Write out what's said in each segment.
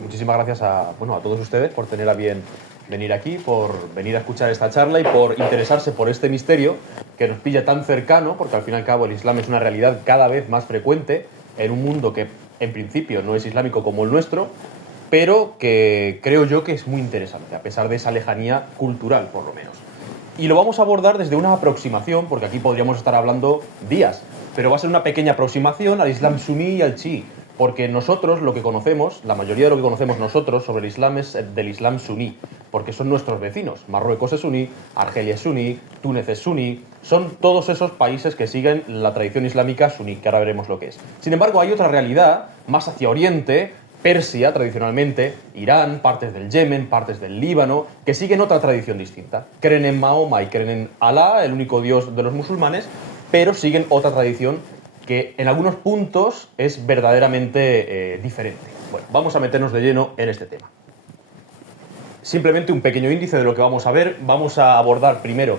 Muchísimas gracias a todos ustedes por tener a bien venir aquí, por venir a escuchar esta charla y por interesarse por este misterio que nos pilla tan cercano, porque al fin y al cabo el Islam es una realidad cada vez más frecuente en un mundo que en principio no es islámico como el nuestro, pero que creo yo que es muy interesante, a pesar de esa lejanía cultural, por lo menos. Y lo vamos a abordar desde una aproximación, porque aquí podríamos estar hablando días, pero va a ser una pequeña aproximación al Islam suní y al chií, porque nosotros lo que conocemos, la mayoría de lo que conocemos nosotros sobre el Islam es del Islam suní, porque son nuestros vecinos. Marruecos es suní, Argelia es suní, Túnez es suní, son todos esos países que siguen la tradición islámica suní, que ahora veremos lo que es. Sin embargo, hay otra realidad más hacia Oriente, Persia, tradicionalmente, Irán, partes del Yemen, partes del Líbano, que siguen otra tradición distinta. Creen en Mahoma y creen en Alá, el único dios de los musulmanes, pero siguen otra tradición que en algunos puntos es verdaderamente diferente. Bueno, vamos a meternos de lleno en este tema. Simplemente un pequeño índice de lo que vamos a ver. Vamos a abordar primero,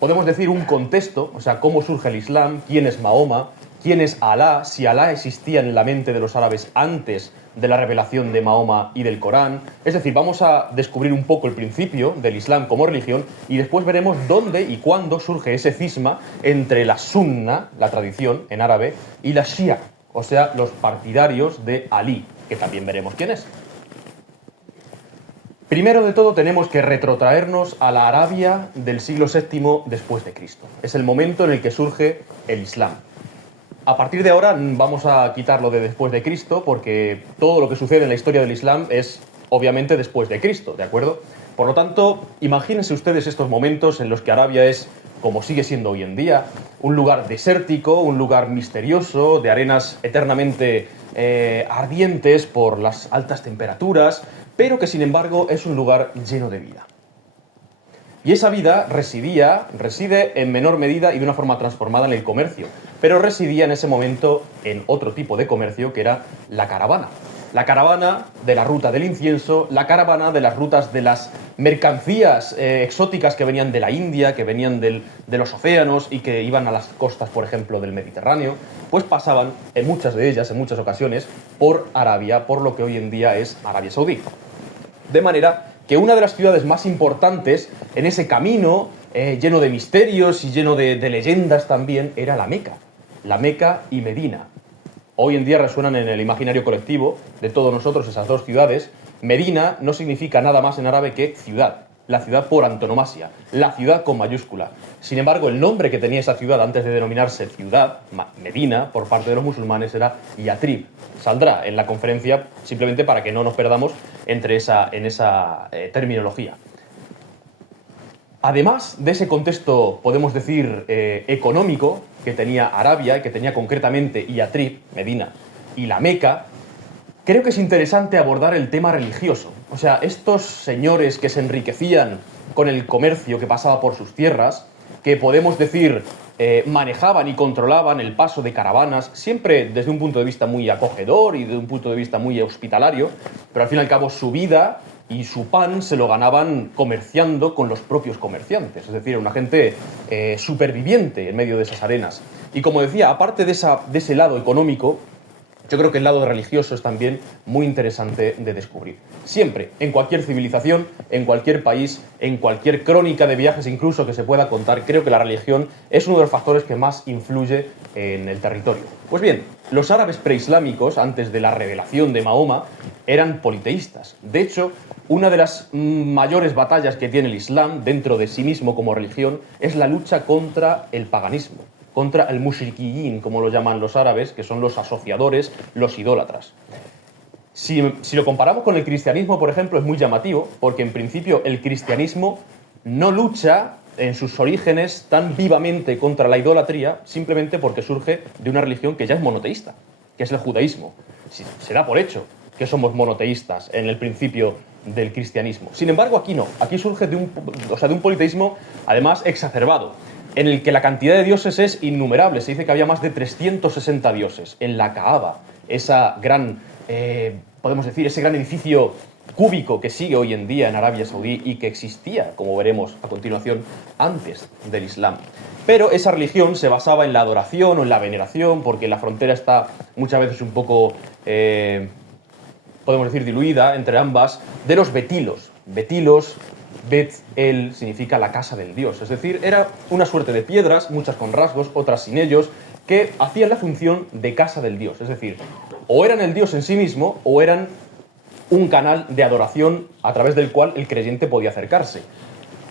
podemos decir, un contexto, o sea, cómo surge el Islam, quién es Mahoma, quién es Alá, si Alá existía en la mente de los árabes antes de la revelación de Mahoma y del Corán. Es decir, vamos a descubrir un poco el principio del Islam como religión y después veremos dónde y cuándo surge ese cisma entre la sunna, la tradición en árabe, y la shia, o sea, los partidarios de Alí, que también veremos quién es. Primero de todo tenemos que retrotraernos a la Arabia del siglo VII después de Cristo. Es el momento en el que surge el Islam. A partir de ahora vamos a quitarlo de después de Cristo porque todo lo que sucede en la historia del Islam es obviamente después de Cristo, ¿de acuerdo? Por lo tanto, imagínense ustedes estos momentos en los que Arabia es, como sigue siendo hoy en día, un lugar desértico, un lugar misterioso, de arenas eternamente ardientes por las altas temperaturas, pero que sin embargo es un lugar lleno de vida. Y esa vida reside en menor medida y de una forma transformada en el comercio, pero residía en ese momento en otro tipo de comercio que era la caravana. La caravana de la ruta del incienso, la caravana de las rutas de las mercancías exóticas que venían de la India, que venían de los océanos y que iban a las costas, por ejemplo, del Mediterráneo, pues pasaban en muchas de ellas, en muchas ocasiones, por Arabia, por lo que hoy en día es Arabia Saudí. De manera que una de las ciudades más importantes en ese camino, lleno de misterios y lleno de leyendas también, era la Meca. La Meca y Medina. Hoy en día resuenan en el imaginario colectivo de todos nosotros esas dos ciudades. Medina no significa nada más en árabe que ciudad. La ciudad por antonomasia, la ciudad con mayúscula. Sin embargo, el nombre que tenía esa ciudad antes de denominarse ciudad, Medina, por parte de los musulmanes, era Yatrib. Saldrá en la conferencia simplemente para que no nos perdamos en esa terminología. Además de ese contexto, podemos decir, económico que tenía Arabia, que tenía concretamente Yatrib, Medina, y la Meca, creo que es interesante abordar el tema religioso. O sea, estos señores que se enriquecían con el comercio que pasaba por sus tierras, que podemos decir manejaban y controlaban el paso de caravanas, siempre desde un punto de vista muy acogedor y desde un punto de vista muy hospitalario, pero al fin y al cabo su vida y su pan se lo ganaban comerciando con los propios comerciantes, es decir, una gente superviviente en medio de esas arenas. Y como decía, aparte de ese lado económico, yo creo que el lado religioso es también muy interesante de descubrir. Siempre, en cualquier civilización, en cualquier país, en cualquier crónica de viajes incluso que se pueda contar, creo que la religión es uno de los factores que más influye en el territorio. Pues bien, los árabes preislámicos, antes de la revelación de Mahoma, eran politeístas. De hecho, una de las mayores batallas que tiene el Islam dentro de sí mismo como religión es la lucha contra el paganismo, contra el mushrikiyin, como lo llaman los árabes, que son los asociadores, los idólatras. Si lo comparamos con el cristianismo, por ejemplo, es muy llamativo, porque en principio el cristianismo no lucha en sus orígenes tan vivamente contra la idolatría, simplemente porque surge de una religión que ya es monoteísta, que es el judaísmo. Se da por hecho que somos monoteístas en el principio del cristianismo. Sin embargo, aquí no. Aquí surge de un politeísmo, además, exacerbado, en el que la cantidad de dioses es innumerable. Se dice que había más de 360 dioses en la Kaaba, esa gran, podemos decir, ese gran edificio cúbico que sigue hoy en día en Arabia Saudí y que existía, como veremos a continuación, antes del Islam. Pero esa religión se basaba en la adoración o en la veneración, porque la frontera está muchas veces un poco podemos decir diluida entre ambas, de los betilos. Betilos, Bet-El, significa la casa del dios. Es decir, era una suerte de piedras, muchas con rasgos, otras sin ellos, que hacían la función de casa del dios. Es decir, o eran el dios en sí mismo, o eran un canal de adoración a través del cual el creyente podía acercarse.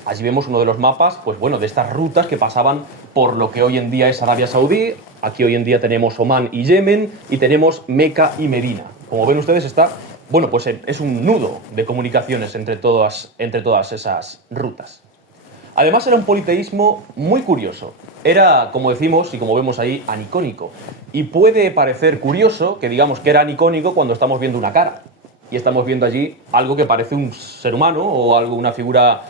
Allí vemos uno de los mapas, pues bueno, de estas rutas que pasaban por lo que hoy en día es Arabia Saudí. Aquí hoy en día tenemos Omán y Yemen, y tenemos Meca y Medina. Como ven ustedes, está, bueno, pues es un nudo de comunicaciones entre todas esas rutas. Además, era un politeísmo muy curioso. Era, como decimos y como vemos ahí, anicónico. Y puede parecer curioso que digamos que era anicónico cuando estamos viendo una cara. Y estamos viendo allí algo que parece un ser humano o una figura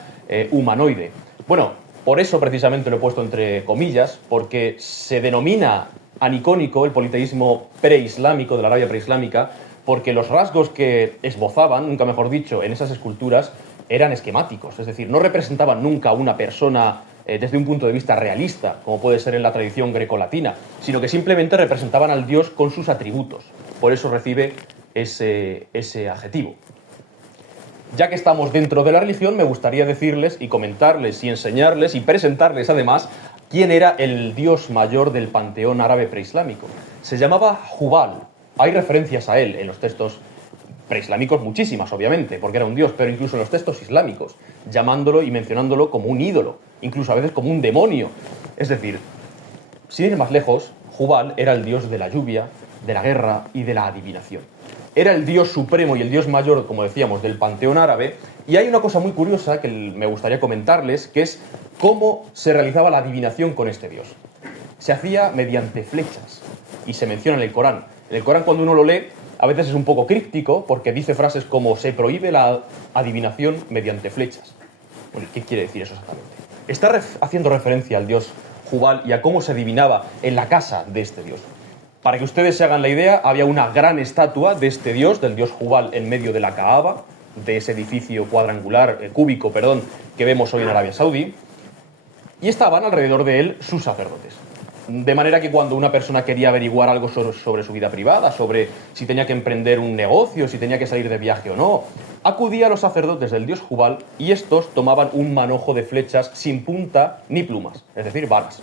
humanoide. Bueno, por eso precisamente lo he puesto entre comillas, porque se denomina anicónico el politeísmo preislámico, de la Arabia preislámica, porque los rasgos que esbozaban, nunca mejor dicho, en esas esculturas eran esquemáticos, es decir, no representaban nunca a una persona desde un punto de vista realista, como puede ser en la tradición grecolatina, sino que simplemente representaban al dios con sus atributos. Por eso recibe ese adjetivo. Ya que estamos dentro de la religión, me gustaría decirles y comentarles y enseñarles y presentarles además quién era el dios mayor del panteón árabe preislámico. Se llamaba Jubal. Hay referencias a él en los textos preislámicos, muchísimas obviamente, porque era un dios, pero incluso en los textos islámicos, llamándolo y mencionándolo como un ídolo, incluso a veces como un demonio. Es decir, sin ir más lejos, Jubal era el dios de la lluvia, de la guerra y de la adivinación. Era el dios supremo y el dios mayor, como decíamos, del panteón árabe. Y hay una cosa muy curiosa que me gustaría comentarles, que es cómo se realizaba la adivinación con este dios. Se hacía mediante flechas, y se menciona en el Corán. En el Corán, cuando uno lo lee, a veces es un poco críptico, porque dice frases como se prohíbe la adivinación mediante flechas. Bueno, ¿qué quiere decir eso exactamente? Está haciendo referencia al dios Jubal y a cómo se adivinaba en la casa de este dios. Para que ustedes se hagan la idea, había una gran estatua de este dios, del dios Jubal, en medio de la Kaaba, de ese edificio cúbico, que vemos hoy en Arabia Saudí, y estaban alrededor de él sus sacerdotes. De manera que cuando una persona quería averiguar algo sobre su vida privada, sobre si tenía que emprender un negocio, si tenía que salir de viaje o no, acudía a los sacerdotes del dios Jubal y estos tomaban un manojo de flechas sin punta ni plumas, es decir, varas.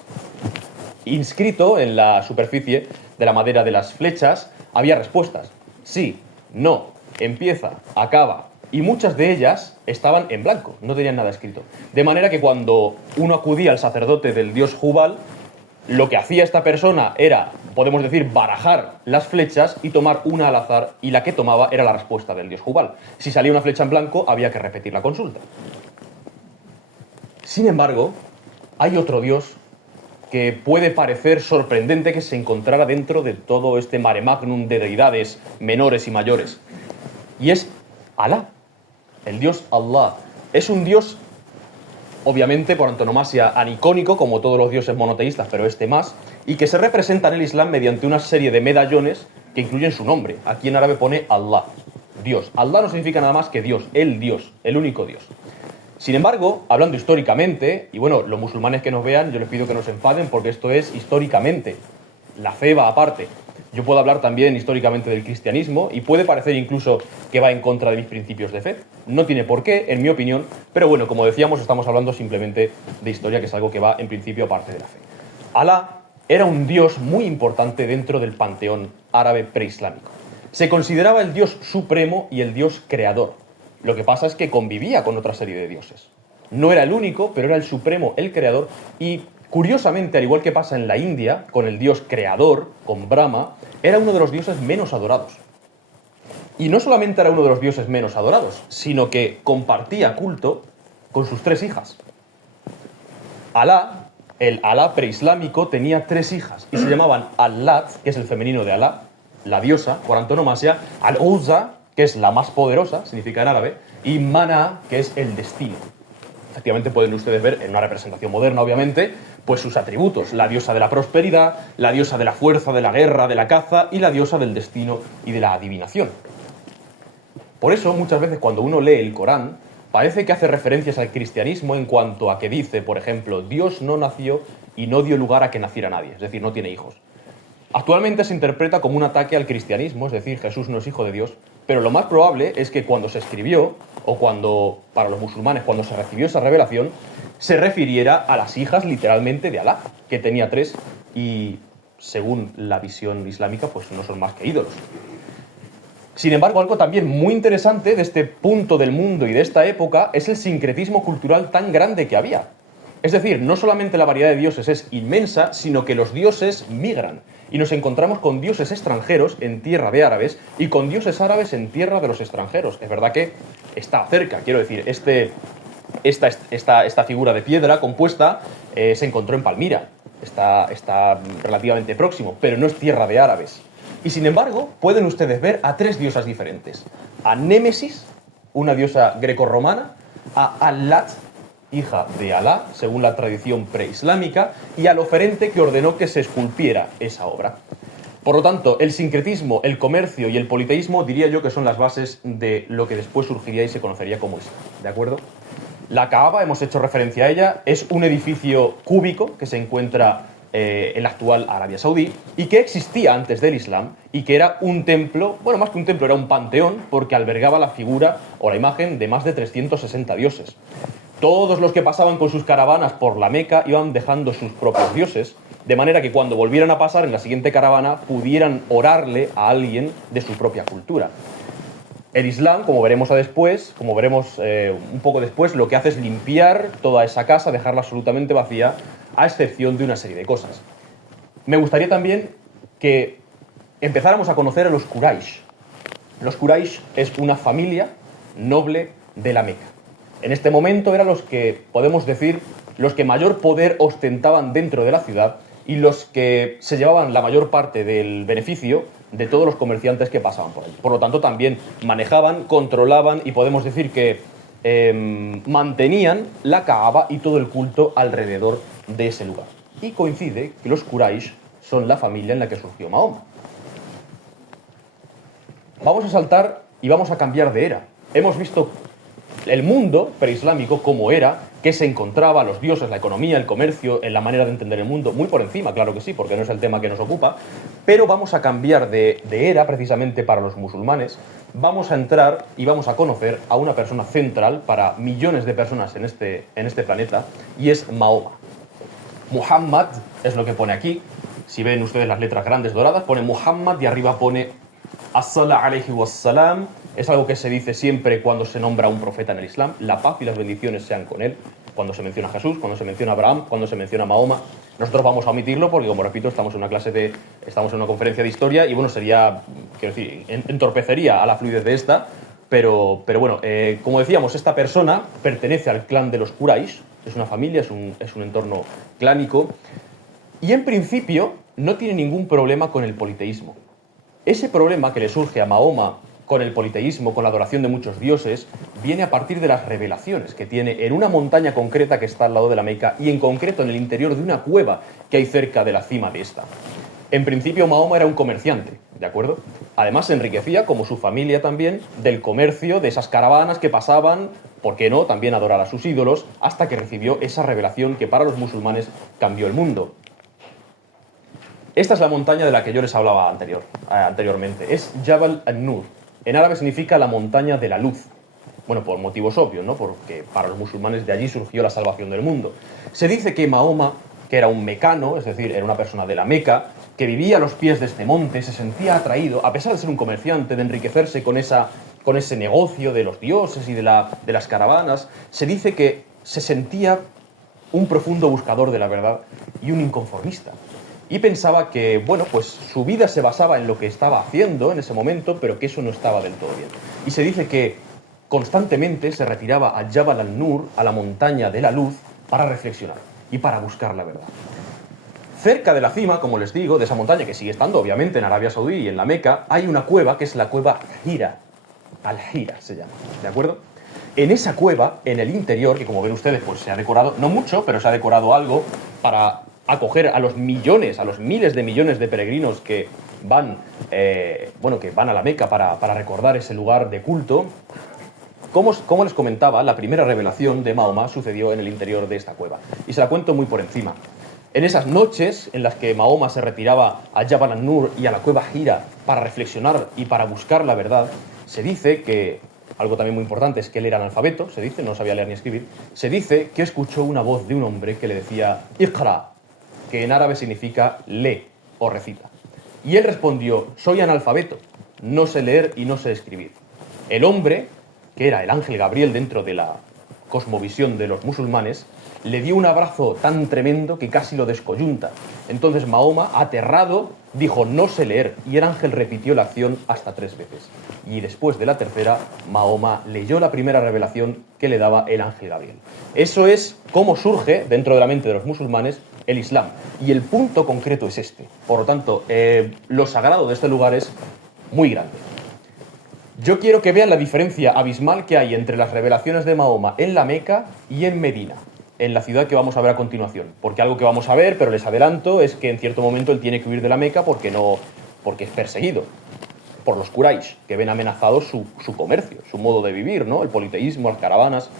Inscrito en la superficie de la madera de las flechas había respuestas: sí, no, empieza, acaba, y muchas de ellas estaban en blanco, no tenían nada escrito. De manera que cuando uno acudía al sacerdote del dios Jubal, lo que hacía esta persona era, podemos decir, barajar las flechas y tomar una al azar, y la que tomaba era la respuesta del dios Jubal. Si salía una flecha en blanco, había que repetir la consulta. Sin embargo, hay otro dios que puede parecer sorprendente que se encontrara dentro de todo este mare magnum de deidades menores y mayores. Y es Alá, el dios Allah. Es un dios, obviamente, por antonomasia anicónico, como todos los dioses monoteístas, pero este más, y que se representa en el Islam mediante una serie de medallones que incluyen su nombre. Aquí en árabe pone Allah, Dios. Allah no significa nada más que Dios, el único Dios. Sin embargo, hablando históricamente, y bueno, los musulmanes que nos vean, yo les pido que no se enfaden porque esto es históricamente, la fe va aparte. Yo puedo hablar también históricamente del cristianismo y puede parecer incluso que va en contra de mis principios de fe. No tiene por qué, en mi opinión, pero bueno, como decíamos, estamos hablando simplemente de historia, que es algo que va en principio aparte de la fe. Alá era un dios muy importante dentro del panteón árabe preislámico. Se consideraba el dios supremo y el dios creador. Lo que pasa es que convivía con otra serie de dioses. No era el único, pero era el supremo, el creador, y curiosamente, al igual que pasa en la India, con el dios creador, con Brahma, era uno de los dioses menos adorados. Y no solamente era uno de los dioses menos adorados, sino que compartía culto con sus 3 hijas. Alá, el Alá preislámico, tenía 3 hijas, y se llamaban Al-Lat, que es el femenino de Alá, la diosa, por antonomasia, Al-Uzza, que es la más poderosa, significa en árabe, y Maná, que es el destino. Efectivamente pueden ustedes ver, en una representación moderna obviamente, pues sus atributos: la diosa de la prosperidad, la diosa de la fuerza, de la guerra, de la caza, y la diosa del destino y de la adivinación. Por eso, muchas veces cuando uno lee el Corán, parece que hace referencias al cristianismo en cuanto a que dice, por ejemplo, Dios no nació y no dio lugar a que naciera nadie, es decir, no tiene hijos. Actualmente se interpreta como un ataque al cristianismo, es decir, Jesús no es hijo de Dios, Pero lo más probable es que cuando se escribió, o cuando, para los musulmanes, cuando se recibió esa revelación, se refiriera a las hijas literalmente de Alá, que tenía 3 y, según la visión islámica, pues no son más que ídolos. Sin embargo, algo también muy interesante de este punto del mundo y de esta época es el sincretismo cultural tan grande que había. Es decir, no solamente la variedad de dioses es inmensa, sino que los dioses migran. Y nos encontramos con dioses extranjeros en tierra de árabes y con dioses árabes en tierra de los extranjeros. Es verdad que está cerca, quiero decir, esta figura de piedra compuesta se encontró en Palmira. Está relativamente próximo, pero no es tierra de árabes. Y sin embargo, pueden ustedes ver a 3 diosas diferentes. A Némesis, una diosa grecorromana, a Al-Lat, hija de Alá, según la tradición preislámica, y al oferente que ordenó que se esculpiera esa obra. Por lo tanto, el sincretismo, el comercio y el politeísmo diría yo que son las bases de lo que después surgiría y se conocería como Islam. ¿De acuerdo? La Kaaba, hemos hecho referencia a ella, es un edificio cúbico que se encuentra en la actual Arabia Saudí y que existía antes del Islam y que era un templo, bueno, más que un templo, era un panteón porque albergaba la figura o la imagen de más de 360 dioses. Todos los que pasaban con sus caravanas por la Meca iban dejando sus propios dioses, de manera que cuando volvieran a pasar en la siguiente caravana pudieran orarle a alguien de su propia cultura. El Islam, como veremos un poco después, lo que hace es limpiar toda esa casa, dejarla absolutamente vacía, a excepción de una serie de cosas. Me gustaría también que empezáramos a conocer a los Quraysh. Los Quraysh es una familia noble de la Meca. En este momento eran los que, podemos decir, los que mayor poder ostentaban dentro de la ciudad y los que se llevaban la mayor parte del beneficio de todos los comerciantes que pasaban por ahí. Por lo tanto, también manejaban, controlaban y podemos decir que mantenían la Kaaba y todo el culto alrededor de ese lugar. Y coincide que los Quraysh son la familia en la que surgió Mahoma. Vamos a saltar y vamos a cambiar de era. Hemos visto el mundo preislámico como era, que se encontraba, los dioses, la economía, el comercio, en la manera de entender el mundo, muy por encima, claro que sí, porque no es el tema que nos ocupa, pero vamos a cambiar de era precisamente para los musulmanes. Vamos a entrar y vamos a conocer a una persona central para millones de personas en este planeta, y es Mahoma. Muhammad es lo que pone aquí. Si ven ustedes las letras grandes doradas, pone Muhammad y arriba pone As-Sala alayhi was-salam. Es algo que se dice siempre cuando se nombra a un profeta en el Islam. La paz y las bendiciones sean con él. Cuando se menciona a Jesús, cuando se menciona a Abraham, cuando se menciona a Mahoma. Nosotros vamos a omitirlo porque, como repito, estamos en una conferencia de historia y, bueno, entorpecería a la fluidez de esta. Pero bueno, como decíamos, esta persona pertenece al clan de los Quraysh. Es una familia, es un entorno clánico. Y en principio no tiene ningún problema con el politeísmo. Ese problema que le surge a Mahoma con el politeísmo, con la adoración de muchos dioses, viene a partir de las revelaciones que tiene en una montaña concreta que está al lado de la Meca y en concreto en el interior de una cueva que hay cerca de la cima de esta. En principio Mahoma era un comerciante, ¿de acuerdo? Además se enriquecía, como su familia también, del comercio, de esas caravanas que pasaban, ¿por qué no?, también adorar a sus ídolos, hasta que recibió esa revelación que para los musulmanes cambió el mundo. Esta es la montaña de la que yo les hablaba anteriormente. Es Jabal an-Nur. En árabe significa la montaña de la luz. Bueno, por motivos obvios, ¿no? Porque para los musulmanes de allí surgió la salvación del mundo. Se dice que Mahoma, que era un mecano, es decir, era una persona de la Meca, que vivía a los pies de este monte, se sentía atraído, a pesar de ser un comerciante, de enriquecerse con ese negocio de los dioses y de las caravanas, se dice que se sentía un profundo buscador de la verdad y un inconformista. Y pensaba que, bueno, pues su vida se basaba en lo que estaba haciendo en ese momento, pero que eso no estaba del todo bien. Y se dice que constantemente se retiraba a Jabal al-Nur, a la montaña de la luz, para reflexionar y para buscar la verdad. Cerca de la cima, como les digo, de esa montaña, que sigue estando obviamente en Arabia Saudí y en la Meca, hay una cueva que es la cueva Hira. Al-Hira se llama, ¿de acuerdo? En esa cueva, en el interior, que como ven ustedes, pues se ha decorado, no mucho, pero se ha decorado algo para acoger a los millones, a los miles de millones de peregrinos que van a la Meca para recordar ese lugar de culto. Como les comentaba, la primera revelación de Mahoma sucedió en el interior de esta cueva. Y se la cuento muy por encima. En esas noches en las que Mahoma se retiraba a Jabal an-Nur y a la cueva Hira para reflexionar y para buscar la verdad, Se dice que, algo también muy importante es que él era analfabeto, se dice, no sabía leer ni escribir, se dice que escuchó una voz de un hombre que le decía Iqra, que en árabe significa lee o recita. Y él respondió, soy analfabeto, no sé leer y no sé escribir. El hombre, que era el ángel Gabriel dentro de la cosmovisión de los musulmanes, le dio un abrazo tan tremendo que casi lo descoyunta. Entonces Mahoma, aterrado, dijo, no sé leer, y el ángel repitió la acción hasta 3 veces. Y después de la tercera, Mahoma leyó la primera revelación que le daba el ángel Gabriel. Eso es cómo surge, dentro de la mente de los musulmanes, el Islam. Y el punto concreto es este. Por lo tanto, lo sagrado de este lugar es muy grande. Yo quiero que vean la diferencia abismal que hay entre las revelaciones de Mahoma en la Meca y en Medina, en la ciudad que vamos a ver a continuación. Porque algo que vamos a ver, pero les adelanto, es que en cierto momento él tiene que huir de la Meca porque es perseguido por los Quraysh, que ven amenazado su comercio, su modo de vivir, ¿no? El politeísmo, las caravanas.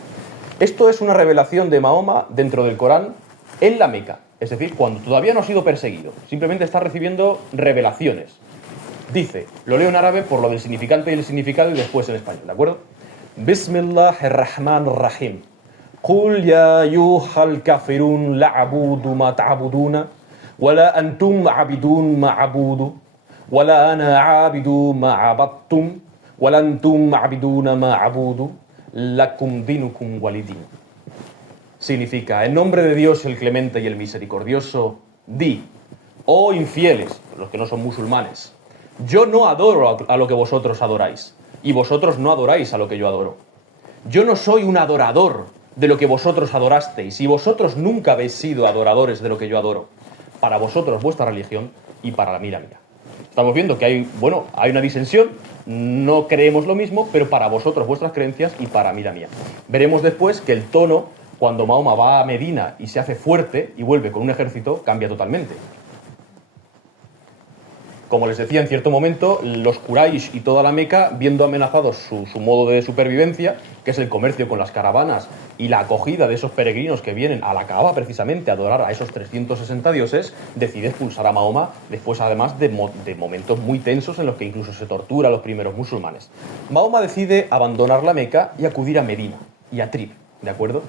Esto es una revelación de Mahoma dentro del Corán en la Meca, es decir, cuando todavía no ha sido perseguido, simplemente está recibiendo revelaciones. Dice, lo leo en árabe por lo del significante y el significado y después en español, ¿de acuerdo? Bismillahirrahmanirrahim. Qul ya ayyuhal kafirun la a'budu ma ta'buduna wala antum abidun ma a'budu wala ana abidu ma abattum wala antum abiduna ma a'budu lakum dinukum walidin. Significa, en nombre de Dios el clemente y el misericordioso, di, oh infieles, los que no son musulmanes, yo no adoro a lo que vosotros adoráis, y vosotros no adoráis a lo que yo adoro. Yo no soy un adorador de lo que vosotros adorasteis, y vosotros nunca habéis sido adoradores de lo que yo adoro. Para vosotros vuestra religión y para mí la mía. Estamos viendo que hay una disensión, no creemos lo mismo, pero para vosotros vuestras creencias y para mí la mía. Veremos después que el tono, cuando Mahoma va a Medina y se hace fuerte y vuelve con un ejército, cambia totalmente. Como les decía, en cierto momento, los Quraysh y toda la Meca, viendo amenazados su modo de supervivencia, que es el comercio con las caravanas y la acogida de esos peregrinos que vienen a la Kaaba precisamente a adorar a esos 360 dioses, decide expulsar a Mahoma después, además, de momentos muy tensos en los que incluso se tortura a los primeros musulmanes. Mahoma decide abandonar la Meca y acudir a Medina y a Trib, ¿de acuerdo?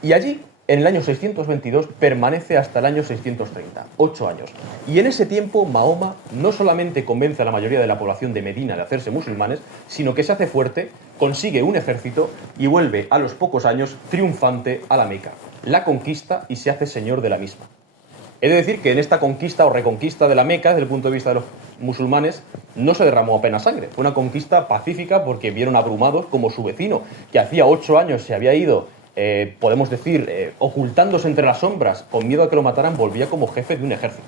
Y allí, en el año 622, permanece hasta el año 630, 8 años. Y en ese tiempo, Mahoma no solamente convence a la mayoría de la población de Medina de hacerse musulmanes, sino que se hace fuerte, consigue un ejército y vuelve a los pocos años triunfante a la Meca. La conquista y se hace señor de la misma. He de decir que en esta conquista o reconquista de la Meca, desde el punto de vista de los musulmanes, no se derramó apenas sangre. Fue una conquista pacífica porque vieron abrumados como su vecino, que hacía 8 años se había ido, podemos decir, ocultándose entre las sombras, con miedo a que lo mataran, volvía como jefe de un ejército.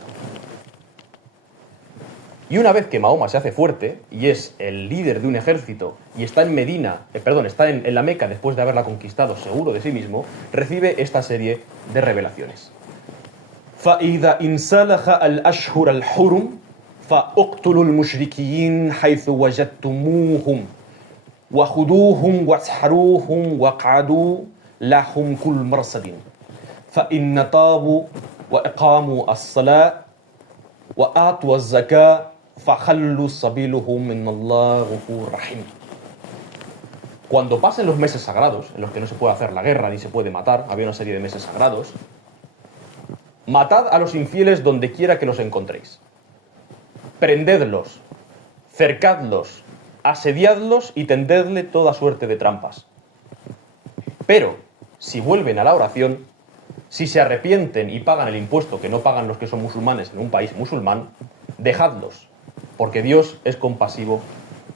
Y una vez que Mahoma se hace fuerte y es el líder de un ejército y está en Medina, está en la Meca después de haberla conquistado, seguro de sí mismo, recibe esta serie de revelaciones. فَإِذَا إِنْسَلَخَ الْأَشْهُرَ الْحُرُمْ فَأُقْتُلُوا الْمُشْرِكِينَ حَيْثُ وَجَدتُّمُوهُمْ وَخُذُوهُمْ وَاسْحَرُوهُمْ وَاقْعَدُوا لَهُمْ كُلَّ مَرْصَدٍ فَإِنَّ تَابُوا وَأَقَامُوا الصَّلَاةَ وَآتُوا الزَّكَاةَ فَخَلُّوا سَبِيلَهُمْ إِنَّ اللَّهَ غَفُورٌ رَحِيمٌ. Cuando pasen los meses sagrados, en los que no se puede hacer la guerra ni se puede matar, había una serie de meses sagrados, matad a los infieles donde quiera que los encontréis. Prendedlos, cercadlos, asediadlos y tendedle toda suerte de trampas. Pero, si vuelven a la oración, si se arrepienten y pagan el impuesto que no pagan los que son musulmanes en un país musulmán, dejadlos, porque Dios es compasivo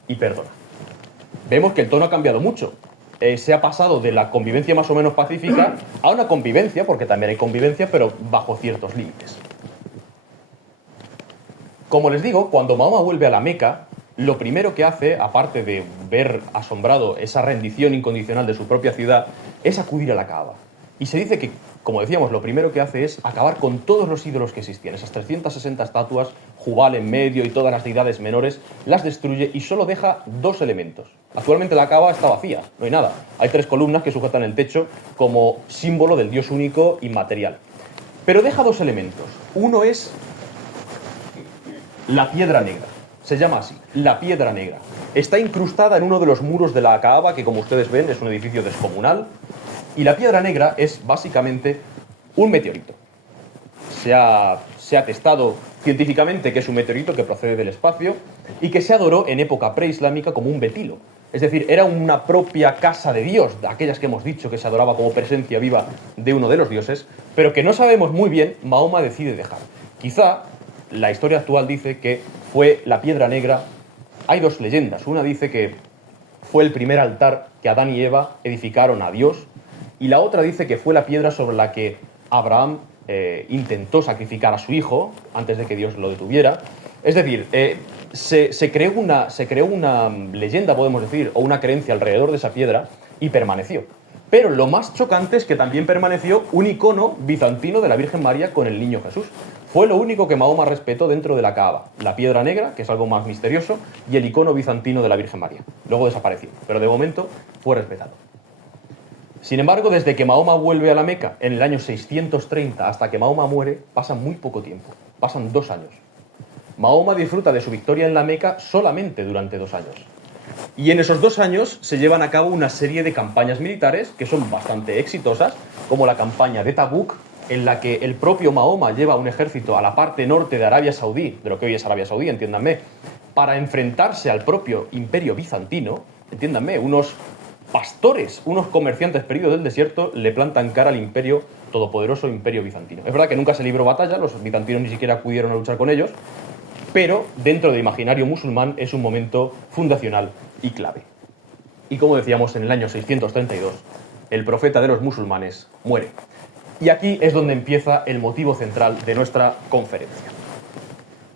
y perdona. Vemos que el tono ha cambiado mucho. Se ha pasado de la convivencia más o menos pacífica a una convivencia, porque también hay convivencia, pero bajo ciertos límites. Como les digo, cuando Mahoma vuelve a la Meca, lo primero que hace, aparte de ver asombrado esa rendición incondicional de su propia ciudad, es acudir a la Kaaba. Y se dice que, como decíamos, lo primero que hace es acabar con todos los ídolos que existían. Esas 360 estatuas, Jubal en medio y todas las deidades menores, las destruye y solo deja 2 elementos. Actualmente la Kaaba está vacía, no hay nada. Hay 3 columnas que sujetan el techo como símbolo del Dios único inmaterial. Pero deja 2 elementos. Uno es la piedra negra. se llama así, la Piedra Negra. Está incrustada en uno de los muros de la Kaaba, que como ustedes ven es un edificio descomunal, y la Piedra Negra es básicamente un meteorito. Se ha testado científicamente que es un meteorito que procede del espacio y que se adoró en época preislámica como un betilo. Es decir, era una propia casa de Dios, de aquellas que hemos dicho que se adoraba como presencia viva de uno de los dioses, pero que no sabemos muy bien, Mahoma decide dejar. Quizá la historia actual dice que fue la Piedra Negra. Hay dos leyendas. Una dice que fue el primer altar que Adán y Eva edificaron a Dios, y la otra dice que fue la piedra sobre la que Abraham intentó sacrificar a su hijo antes de que Dios lo detuviera. Es decir, se creó una leyenda, podemos decir, o una creencia alrededor de esa piedra y permaneció. Pero lo más chocante es que también permaneció un icono bizantino de la Virgen María con el niño Jesús. Fue lo único que Mahoma respetó dentro de la Kaaba. La piedra negra, que es algo más misterioso, y el icono bizantino de la Virgen María. Luego desapareció, pero de momento fue respetado. Sin embargo, desde que Mahoma vuelve a la Meca en el año 630 hasta que Mahoma muere, pasa muy poco tiempo. Pasan 2 años. Mahoma disfruta de su victoria en la Meca solamente durante 2 años. Y en esos 2 años se llevan a cabo una serie de campañas militares que son bastante exitosas, como la campaña de Tabuk, en la que el propio Mahoma lleva un ejército a la parte norte de Arabia Saudí, de lo que hoy es Arabia Saudí, entiéndanme, para enfrentarse al propio imperio bizantino. Entiéndanme, unos pastores, unos comerciantes perdidos del desierto le plantan cara al imperio, todopoderoso imperio bizantino. Es verdad que nunca se libró batalla, los bizantinos ni siquiera acudieron a luchar con ellos, pero dentro del imaginario musulmán es un momento fundacional y clave. Y como decíamos, en el año 632, el profeta de los musulmanes muere. Y aquí es donde empieza el motivo central de nuestra conferencia.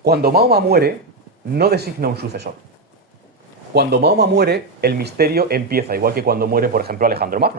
Cuando Mahoma muere, no designa un sucesor. Cuando Mahoma muere, el misterio empieza, igual que cuando muere, por ejemplo, Alejandro Magno.